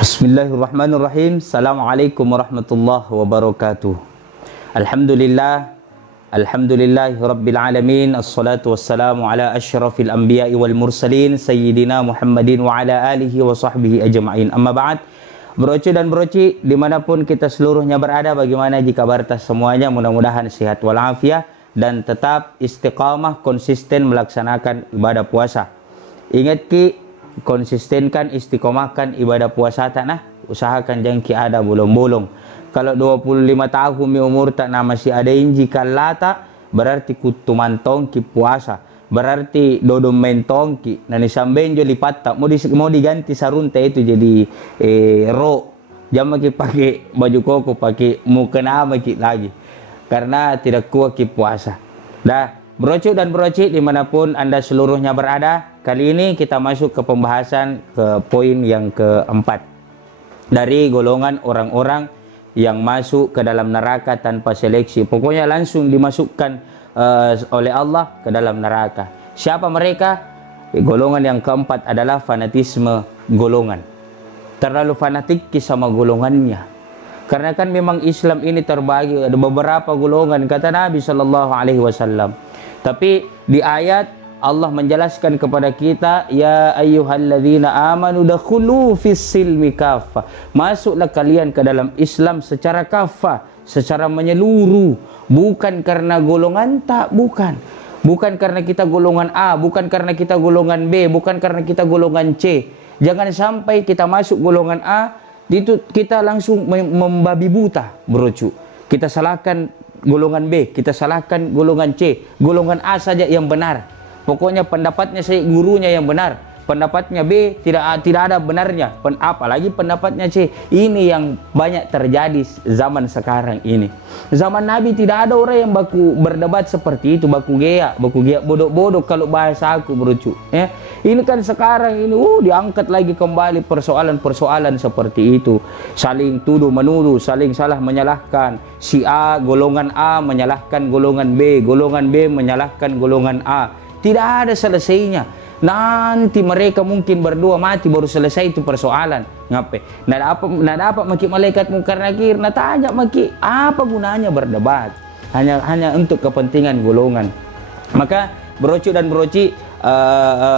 Bismillahirrahmanirrahim. Assalamualaikum warahmatullahi wabarakatuh. Alhamdulillahi rabbil alamin. Assalatu wassalamu ala asyrafil anbiya'i wal mursalin Sayyidina Muhammadin wa ala alihi wa sahbihi ajma'in. Amma ba'd. Broci dan broci dimanapun kita seluruhnya berada, bagaimana jika kabar semuanya? Mudah-mudahan sehat walafiat dan tetap istiqamah konsisten melaksanakan ibadah puasa. Ingat ki, konsistenkan, istiqomahkan ibadah puasa tanah, usahakan jangki ada bolong-bolong. Kalau 25 tahun mi umur tak na masih ada jika lata, berarti kutumantong ki puasa, berarti dodom mentong ki nani sambenjo lipat tak mau diganti sarunta itu jadi ro, jangan ki pakai baju koko, pakai mukena ki lagi karena tidak kuat ki puasa. Dah broci dan broci dimanapun anda seluruhnya berada, kali ini kita masuk ke pembahasan ke poin yang keempat dari golongan orang-orang yang masuk ke dalam neraka tanpa seleksi. Pokoknya langsung dimasukkan oleh Allah ke dalam neraka. Siapa mereka? Golongan yang keempat adalah fanatisme golongan. Terlalu fanatik sama golongannya. Karena kan memang Islam ini terbagi ada beberapa golongan kata Nabi Shallallahu Alaihi Wasallam. Tapi di ayat Allah menjelaskan kepada kita, ya ayyuhalladzina amanu dakhulu fis silmi kaffah. Masuklah kalian ke dalam Islam secara kaffah, secara menyeluruh, bukan karena golongan tak, bukan. Bukan karena kita golongan A, bukan karena kita golongan B, bukan karena kita golongan C. Jangan sampai kita masuk golongan A, itu kita langsung membabi buta, brocu. Kita salahkan golongan B, kita salahkan golongan C, golongan A saja yang benar. Pokoknya pendapatnya saya gurunya yang benar, pendapatnya B tidak ada benarnya, apalagi pendapatnya C. Ini yang banyak terjadi zaman sekarang ini. Zaman Nabi tidak ada orang yang baku berdebat seperti itu, baku gea bodoh-bodoh kalau bahasa aku, brocu. Ya. Ini kan sekarang ini diangkat lagi kembali persoalan-persoalan seperti itu. Saling tuduh menuduh, saling salah menyalahkan. Si A, golongan A menyalahkan golongan B menyalahkan golongan A. Tidak ada selesainya. Nanti mereka mungkin berdua mati baru selesai itu persoalan. Ngapain? Nada apa maki malaikat mungkar nakir? Tanya maki, apa gunanya berdebat? Hanya untuk kepentingan golongan. Maka broci dan broci,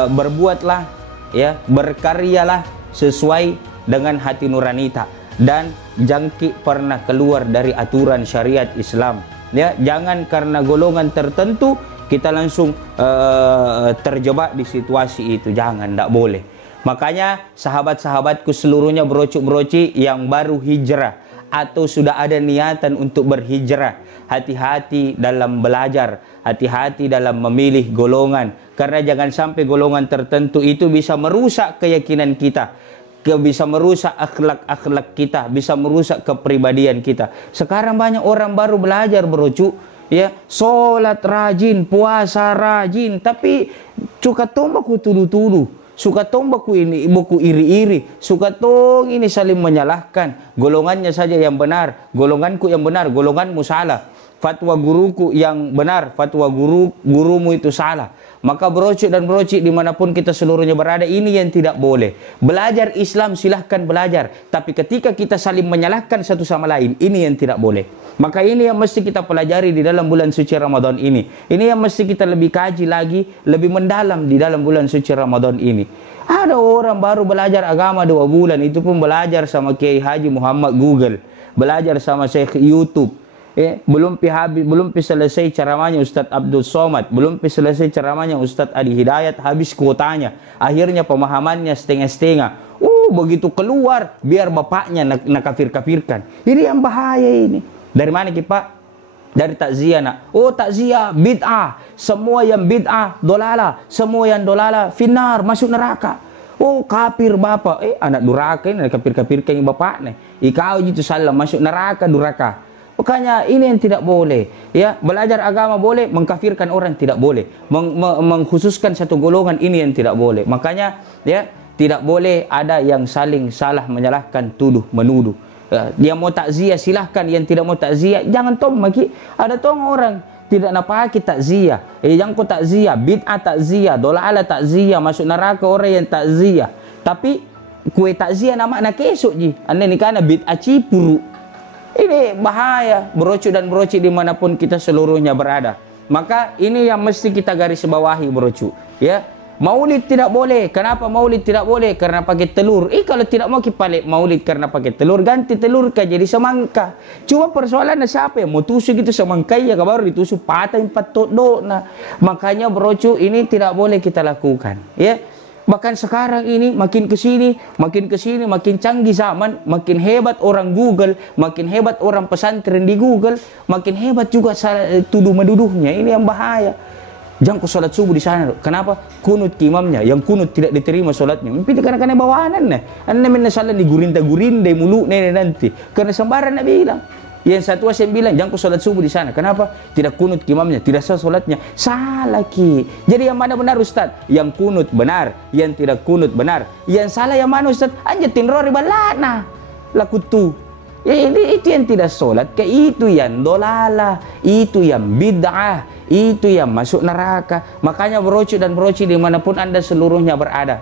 berbuatlah ya, berkaryalah sesuai dengan hati nuranita dan jangki pernah keluar dari aturan syariat Islam. Ya, jangan karena golongan tertentu kita langsung terjebak di situasi itu. Jangan, tidak boleh. Makanya sahabat-sahabatku seluruhnya, broci-broci yang baru hijrah atau sudah ada niatan untuk berhijrah, hati-hati dalam belajar, hati-hati dalam memilih golongan. Karena jangan sampai golongan tertentu itu bisa merusak keyakinan kita, bisa merusak akhlak kita, bisa merusak kepribadian kita. Sekarang banyak orang baru belajar, brocu. Ya, sholat rajin, puasa rajin, tapi suka tombaku tuduh-tuduh, suka tombaku ini ibuku iri-iri, suka tong ini saling menyalahkan. Golongannya saja yang benar, golonganku yang benar, golonganmu salah. Fatwa guruku yang benar, fatwa gurumu itu salah. Maka broci dan broci dimanapun kita seluruhnya berada, ini yang tidak boleh. Belajar Islam silahkan belajar, tapi ketika kita saling menyalahkan satu sama lain, ini yang tidak boleh. Maka ini yang mesti kita pelajari di dalam bulan suci Ramadan ini. Ini yang mesti kita lebih kaji lagi, lebih mendalam di dalam bulan suci Ramadan ini. Ada orang baru belajar agama 2 bulan, itu pun belajar sama Kiai Haji Muhammad Google, belajar sama Syekh YouTube. Belum selesai ceramahnya Ustadz Abdul Somad, belum selesai ceramahnya Ustadz Adi Hidayat, habis kuotanya. Akhirnya pemahamannya setengah-setengah. Begitu keluar, biar bapaknya nakafir-kafirkan. Ini yang bahaya ini. Dari mana Pak? Dari takziah nak. Takziah bid'ah. Semua yang bid'ah dolala, semua yang dolala finar, masuk neraka. Kafir bapak. Anak duraka ini kafir-kafirkan bapaknya. Ikau itu salah, masuk neraka duraka. Makanya ini yang tidak boleh. Ya, belajar agama boleh, mengkafirkan orang tidak boleh. Mengkhususkan satu golongan, ini yang tidak boleh. Makanya ya, tidak boleh ada yang saling salah menyalahkan, tuduh menuduh. Dia mau takziah silahkan, yang tidak mau takziah jangan maki. Ada orang tidak napaki takziah. Yang ko takziah, bid'ah takziah, dolala takziah, masuk neraka orang yang takziah. Tapi kue takziah nama anak esok ji. Anda ni karena bid'ah cipuru. Ini bahaya, brocu dan broci dimanapun kita seluruhnya berada. Maka ini yang mesti kita garis bawahi, brocu. Ya, maulid tidak boleh. Kenapa maulid tidak boleh? Karena pakai telur. Kalau tidak mau kipalik maulid karena pakai telur, ganti telur ke jadi semangka. Cuma persoalannya siapa yang mau tusuk itu semangka ya, baru ditusuk patah 4 todo. Nah, makanya brocu ini tidak boleh kita lakukan. Ya. Bahkan sekarang ini makin kesini, makin canggih zaman, makin hebat orang Google, makin hebat orang pesantren di Google, makin hebat juga tuduh menuduhnya. Ini yang bahaya. Jangan kau sholat subuh di sana. Kenapa? Kunut imamnya, yang kunut tidak diterima sholatnya. Mimpi karena bawaanan nah. Anda menasalah di gurinda mulu nenek nanti. Karena sembarang Nabi bilang. Yang satu saya bilang jangan kau sholat subuh di sana. Kenapa? Tidak kunut imamnya, tidak sah sholatnya. Salah ki. Jadi yang mana benar Ustaz? Yang kunut benar, yang tidak kunut benar. Yang salah yang mana Ustaz? Anjatin rori balana. Lakutu. Itu yang tidak sholat, itu yang dolala, itu yang bid'ah, itu yang masuk neraka. Makanya brocu dan broci dimanapun Anda seluruhnya berada,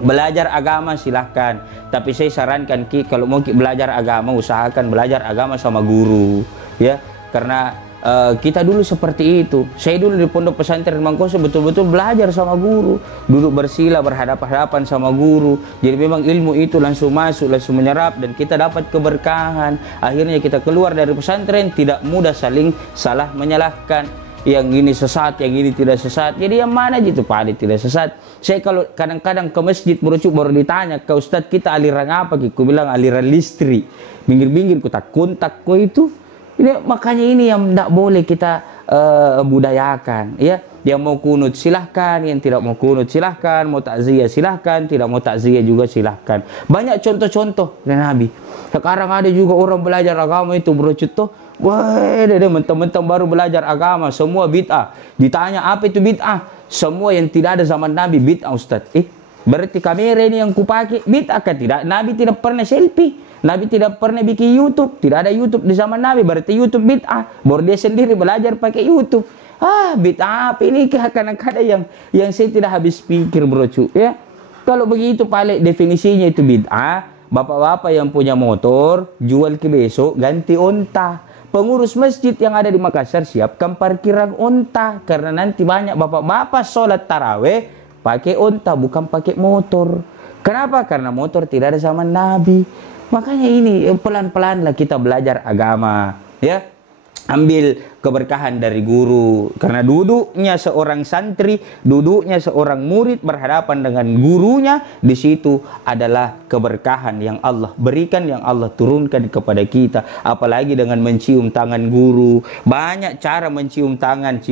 belajar agama silahkan, tapi saya sarankan ki kalau mau belajar agama usahakan belajar agama sama guru, ya, karena kita dulu seperti itu. Saya dulu di pondok pesantren Mangkoso betul-betul belajar sama guru, duduk bersila berhadapan-hadapan sama guru. Jadi memang ilmu itu langsung masuk, langsung menyerap, dan kita dapat keberkahan. Akhirnya kita keluar dari pesantren tidak mudah saling salah menyalahkan. Yang ini sesat, yang ini tidak sesat. Jadi yang mana gitu Pak tidak sesat. Saya kalau kadang-kadang ke masjid baru ditanya ke Ustadz kita aliran apa? Aku bilang aliran listrik. Minggir-minggir ku tak kontak ku itu. Ini makanya ini yang tidak boleh kita budayakan, ya. Yang mau kunut silahkan, yang tidak mau kunut silahkan, mau takziah silahkan, tidak mau takziah juga silahkan. Banyak contoh-contoh dari Nabi. Sekarang ada juga orang belajar agama itu bercontoh, wah, dia mentang-mentang baru belajar agama, semua bid'ah. Ditanya apa itu bid'ah? Semua yang tidak ada zaman Nabi bid'ah Ustaz. Berarti kamera ini yang kupakai bid'ah kan? Tidak, Nabi tidak pernah selfie. Nabi tidak pernah bikin YouTube, tidak ada YouTube di zaman Nabi, berarti YouTube bid'ah. Baru dia sendiri belajar pakai YouTube. Bid'ah apa ini? Kadang-kadang yang saya tidak habis pikir brocu, ya. Kalau begitu paling definisinya itu bid'ah. Bapak-bapak yang punya motor jual ke besok ganti onta. Pengurus masjid yang ada di Makassar siapkan parkiran onta, karena nanti banyak bapak-bapak sholat taraweh pakai onta bukan pakai motor. Kenapa? Karena motor tidak ada zaman Nabi. Makanya ini pelan-pelanlah kita belajar agama, ya. Ambil keberkahan dari guru, karena duduknya seorang santri, duduknya seorang murid berhadapan dengan gurunya, di situ adalah keberkahan yang Allah berikan, yang Allah turunkan kepada kita. Apalagi dengan mencium tangan guru, banyak cara mencium tangan,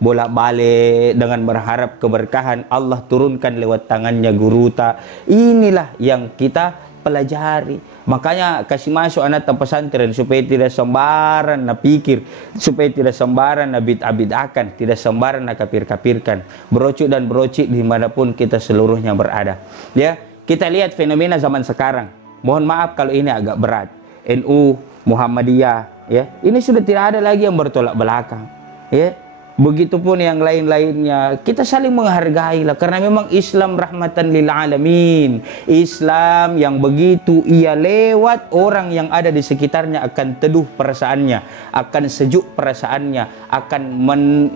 bolak-balik dengan berharap keberkahan Allah turunkan lewat tangannya guru ta. Inilah yang kita pelajari. Makanya kasih masuk anak pesantren supaya tidak sembaran na pikir, supaya tidak sembaran na bid'ah-bid'ahkan, tidak sembaran na kafir-kafirkan. Brocu dan broci dimanapun kita seluruhnya berada. Ya, kita lihat fenomena zaman sekarang. Mohon maaf kalau ini agak berat. NU, Muhammadiyah, ya, ini sudah tidak ada lagi yang bertolak belakang. Ya. Begitupun yang lain-lainnya, kita saling menghargai lah, karena memang Islam rahmatan lil alamin. Islam yang begitu ia lewat orang yang ada di sekitarnya akan teduh perasaannya, akan sejuk perasaannya, akan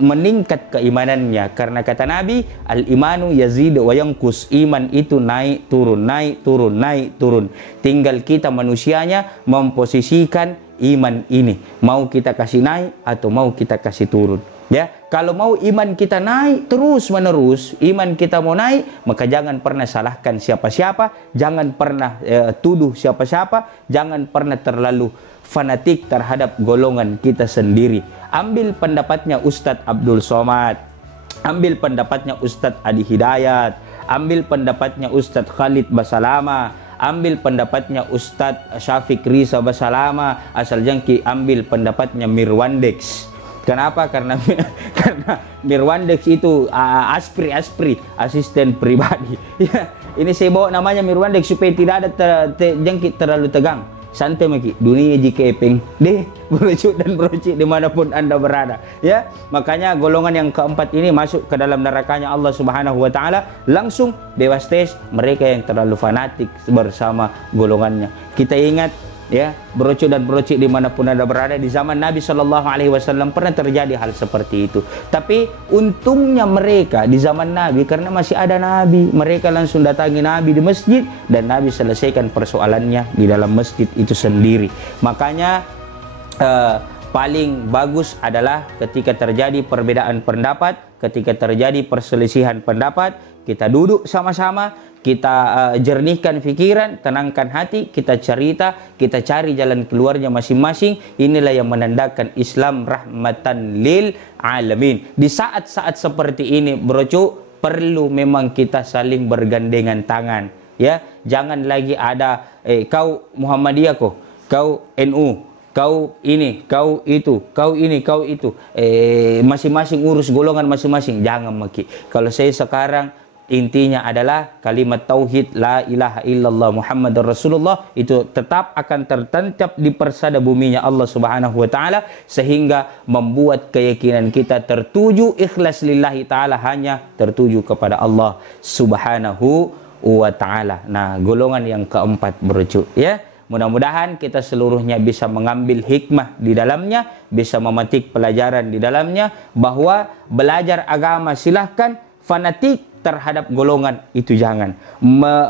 meningkat keimanannya. Karena kata Nabi, al-imanu yazid wa yanqus, iman itu naik turun, naik turun, naik turun. Tinggal kita manusianya memposisikan iman ini, mau kita kasih naik atau mau kita kasih turun. Ya, kalau mau iman kita naik terus menerus, iman kita mau naik, maka jangan pernah salahkan siapa-siapa, jangan pernah tuduh siapa-siapa, jangan pernah terlalu fanatik terhadap golongan kita sendiri. Ambil pendapatnya Ustadz Abdul Somad, ambil pendapatnya Ustadz Adi Hidayat, ambil pendapatnya Ustadz Khalid Basalama, ambil pendapatnya Ustadz Syafiq Risa Basalama, asal jangki ambil pendapatnya Mirwandex. Kenapa? Karena Mirwandex itu aspri asisten pribadi. Ya, ini saya bawa namanya Mirwandex supaya tidak ada jangkit terlalu tegang. santai maki dunia jika epeng deh berucuk dan berucik dimanapun anda berada, ya. Makanya golongan yang keempat ini masuk ke dalam nerakanya Allah Subhanahu wa taala langsung bebas tes mereka yang terlalu fanatik bersama golongannya. Kita ingat, ya, berucuk dan berucik dimanapun anda berada. Di zaman Nabi SAW pernah terjadi hal seperti itu, tapi untungnya mereka di zaman Nabi, karena masih ada Nabi, mereka langsung datangi Nabi di masjid dan Nabi selesaikan persoalannya di dalam masjid itu sendiri. Makanya paling bagus adalah ketika terjadi perbedaan pendapat, ketika terjadi perselisihan pendapat, kita duduk sama-sama, kita jernihkan fikiran, tenangkan hati, kita cerita, kita cari jalan keluarnya masing-masing. Inilah yang menandakan Islam rahmatan lil alamin. Di saat-saat seperti ini, bro, perlu memang kita saling bergandengan tangan, ya. Jangan lagi ada kau Muhammadiyah kau NU, kau ini, kau itu, kau ini, kau itu, masing-masing urus golongan masing-masing. Jangan maki. Kalau saya sekarang intinya adalah kalimat tauhid la ilaha illallah Muhammadur Rasulullah itu tetap akan tertancap di persada buminya Allah Subhanahu wa taala, sehingga membuat keyakinan kita tertuju ikhlas lillahi taala, hanya tertuju kepada Allah Subhanahu wa taala. Nah, golongan yang keempat, berucuk, ya. Mudah-mudahan kita seluruhnya bisa mengambil hikmah di dalamnya, bisa memetik pelajaran di dalamnya, bahwa belajar agama silahkan, fanatik terhadap golongan itu jangan.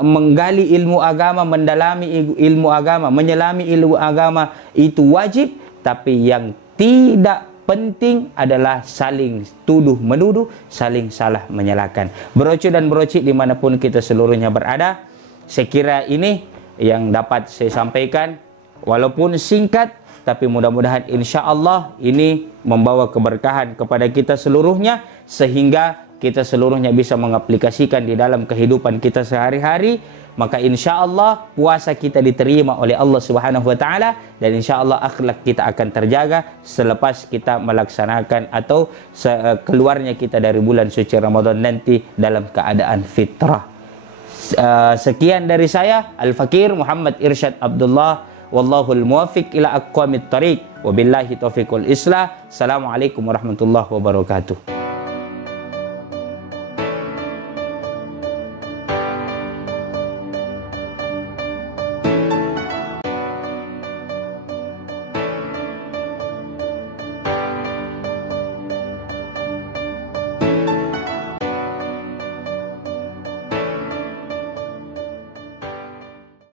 Menggali ilmu agama, mendalami ilmu agama, menyelami ilmu agama itu wajib, tapi yang tidak penting adalah saling tuduh menuduh, saling salah menyalahkan. Berucuk dan berucik dimanapun kita seluruhnya berada, saya kira ini yang dapat saya sampaikan, walaupun singkat, tapi mudah-mudahan insya Allah ini membawa keberkahan kepada kita seluruhnya, sehingga kita seluruhnya bisa mengaplikasikan di dalam kehidupan kita sehari-hari. Maka insya Allah puasa kita diterima oleh Allah Subhanahu wa taala, dan insya Allah akhlak kita akan terjaga selepas kita melaksanakan atau keluarnya kita dari bulan suci Ramadan nanti dalam keadaan fitrah. Sekian dari saya, Al-Fakir Muhammad Irsyad Abdullah, wallahul muwaffiq ila aqwamit thariq, wabillahi taufiqul islah. Assalamualaikum warahmatullahi wabarakatuh.